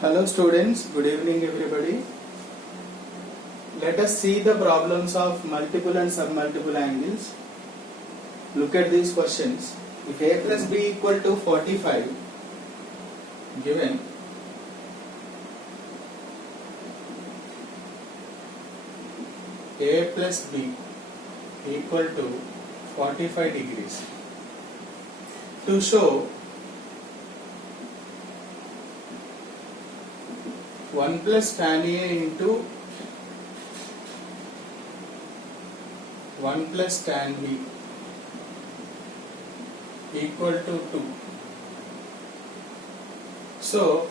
Hello students, good evening everybody. Let us see the problems of multiple and submultiple angles. Look at these questions. If a plus b equal to 45, given a plus b equal to 45 degrees, to show 1 plus tan A into 1 plus tan B equal to 2. So,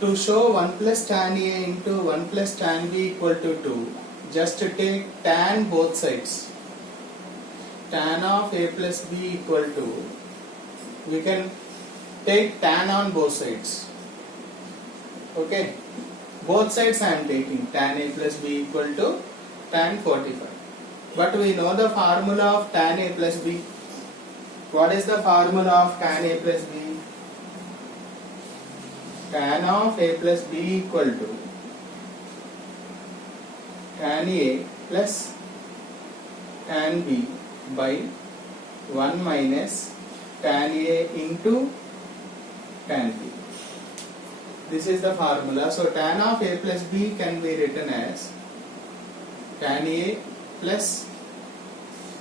to show 1 plus tan A into 1 plus tan B equal to 2, just take tan both sides. Tan of A plus B equal to, we can take tan on both sides. Okay. Both sides I am taking tan A plus B equal to tan 45. But we know the formula of tan A plus B. What is the formula of tan A plus B? Tan of A plus B equal to tan A plus tan B by 1 minus tan A into tan B. This is the formula. So tan of A plus B can be written as tan A plus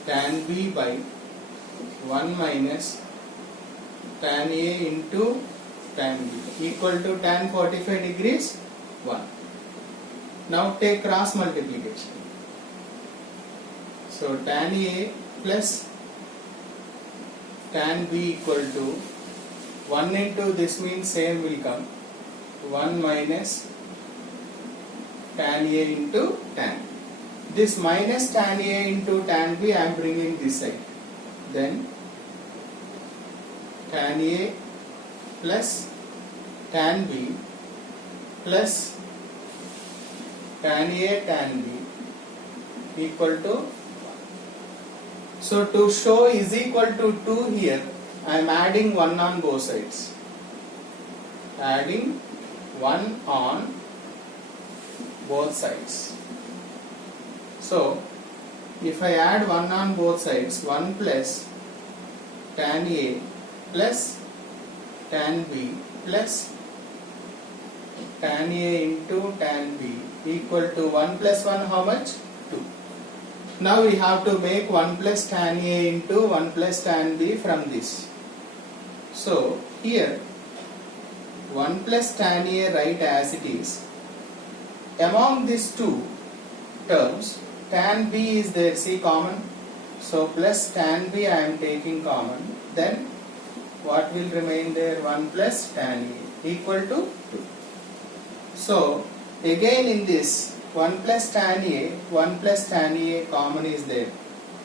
tan B by 1 minus tan A into tan B equal to tan 45 degrees 1. Now take cross multiplication. So tan A plus tan B equal to 1 into this means same will come. 1 minus tan A into tan. This minus tan A into tan B I am bringing this side. Then tan A plus tan B plus tan A tan B equal to 1. So to show is equal to 2 here, I am adding 1 on both sides. Adding 1 on both sides. So, if I add 1 on both sides, 1 plus tan A plus tan B plus tan A into tan B equal to 1 plus 1 how much? 2. Now we have to make 1 plus tan A into 1 plus tan B from this. So, here 1 plus tan A write as it is. Among these two terms, tan B is there, see common. So plus tan B I am taking common. Then what will remain there? 1 plus tan A equal to 2. So again in this 1 plus tan A, 1 plus tan A common is there.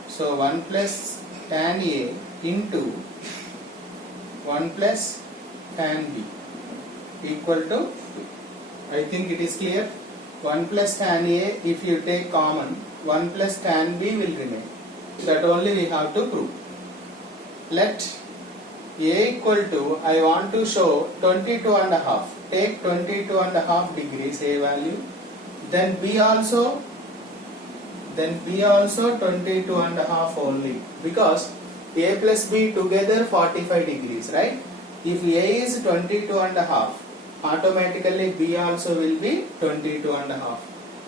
So 1 plus tan A into 1 plus tan B equal to 2. I think it is clear. 1 plus tan A, if you take common, 1 plus tan B will remain. That only we have to prove. Let A equal to, I want to show 22 and a half. Take 22 and a half degrees A value. Then B also 22 and a half only. Because A plus B together 45 degrees, right? If A is 22 and a half, automatically B also will be 22 and a half.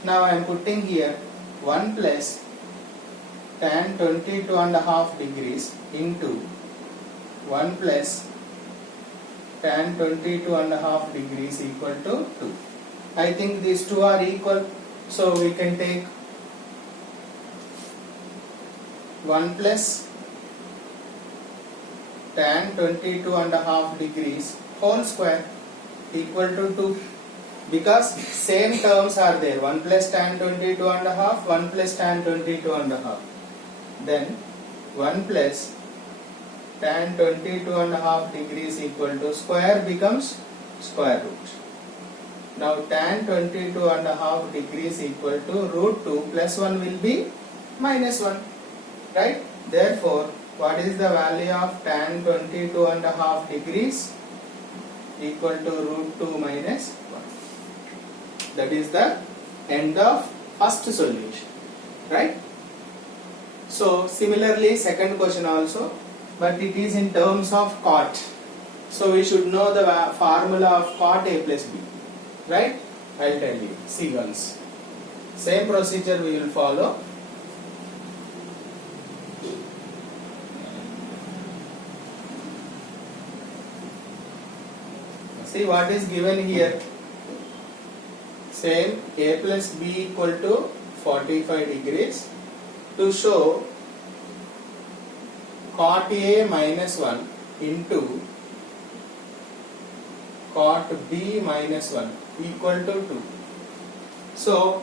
Now I am putting here 1 plus tan 22 and a half degrees into 1 plus tan 22 and a half degrees equal to 2. I think these two are equal. So we can take 1 plus tan 22 and a half degrees whole square equal to 2, because same terms are there. 1 plus tan 22 and a half, 1 plus tan 22 and a half. Then 1 plus tan 22 and a half degrees equal to square becomes square root. Now tan 22 and a half degrees equal to root 2 plus 1 will be minus 1. Right? Therefore, what is the value of tan 22 and a half degrees? Equal to root 2 minus 1. That is the end of first solution, right? So similarly second question also, but it is in terms of cot. So we should know the formula of cot A plus B, right? I'll tell you. See once. Same procedure we will follow. See what is given here. Same A plus B equal to 45 degrees. To show cot A minus 1 into cot B minus 1 equal to 2. So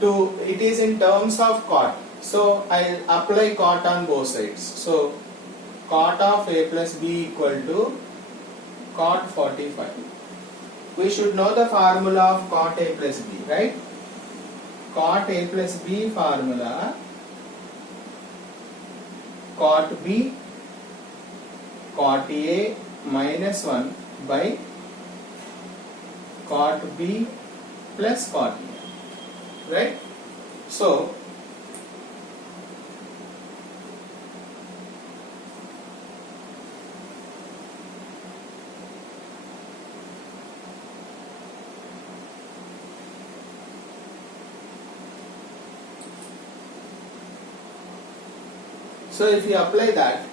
it is in terms of cot. So I will apply cot on both sides. So cot of A plus B equal to cot 45. We should know the formula of cot A plus B, right? Cot A plus B formula, cot B cot A minus 1 by cot B plus cot A, right? So if you apply that,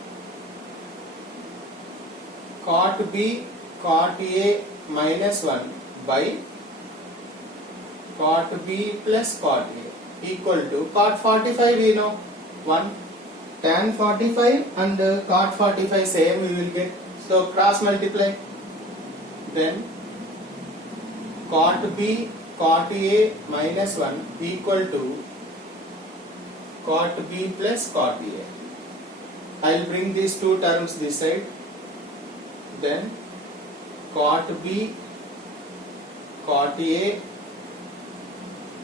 cot B cot A minus 1 by cot B plus cot A equal to cot 45 we know 1, tan 45 and cot 45 same we will get. So cross multiply. Then cot B cot A minus 1 equal to cot B plus cot A. I will bring these two terms this side. Then cot B cot A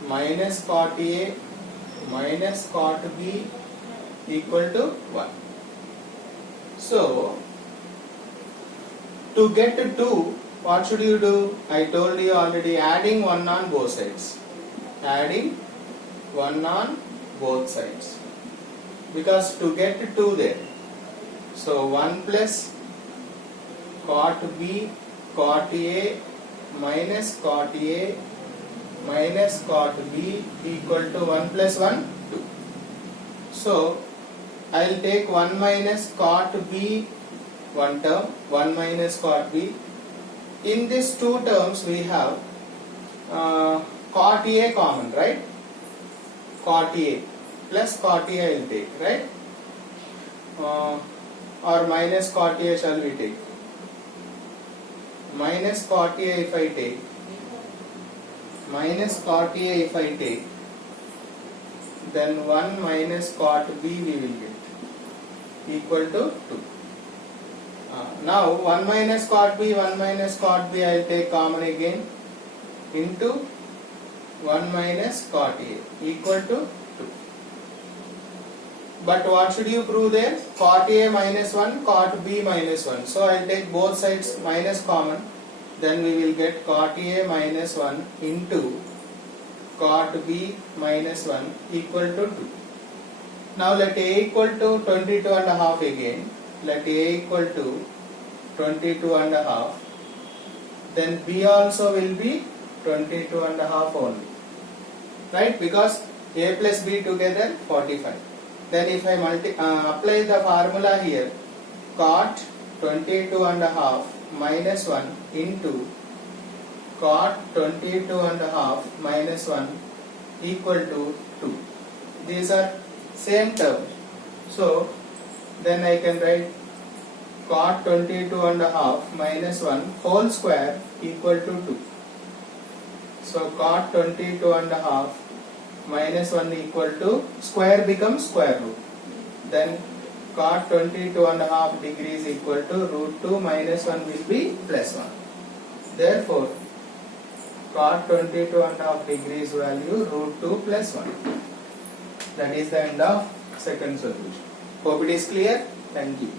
minus cot A minus cot B equal to 1. So to get to 2, what should you do? I told you already, adding 1 on both sides. Adding 1 on both sides. Because to get to 2 there. So 1 plus cot B cot A minus cot A minus cot B equal to 1 plus 1, 2. So I will take 1 minus cot B, one term, 1 minus cot B. In these two terms we have cot A common, right? Cot A plus cot A I will take, right? Or minus cot A shall we take? Minus cot A if I take, minus cot A if I take, then 1 minus cot B we will get equal to 2. Now 1 minus cot B I will take common again into 1 minus cot A equal to 2. But what should you prove there? Cot A minus 1, cot B minus 1. So I will take both sides minus common. Then we will get cot A minus 1 into cot B minus 1 equal to 2. Now let A equal to 22 and a half again. Let A equal to 22 and a half. Then B also will be 22 and a half only. Right? Because A plus B together 45. Then if I apply the formula here, cot 22 and a half minus 1 into cot 22 and a half minus 1 equal to 2. These are same terms. So then I can write cot 22 and a half minus 1 whole square equal to 2. So cot 22 and a half minus 1 equal to, square becomes square root. Then cot 22 and a half degrees equal to root 2 minus 1 will be plus 1. Therefore, cot 22 and a half degrees value root 2 plus 1. That is the end of second solution. Hope it is clear. Thank you.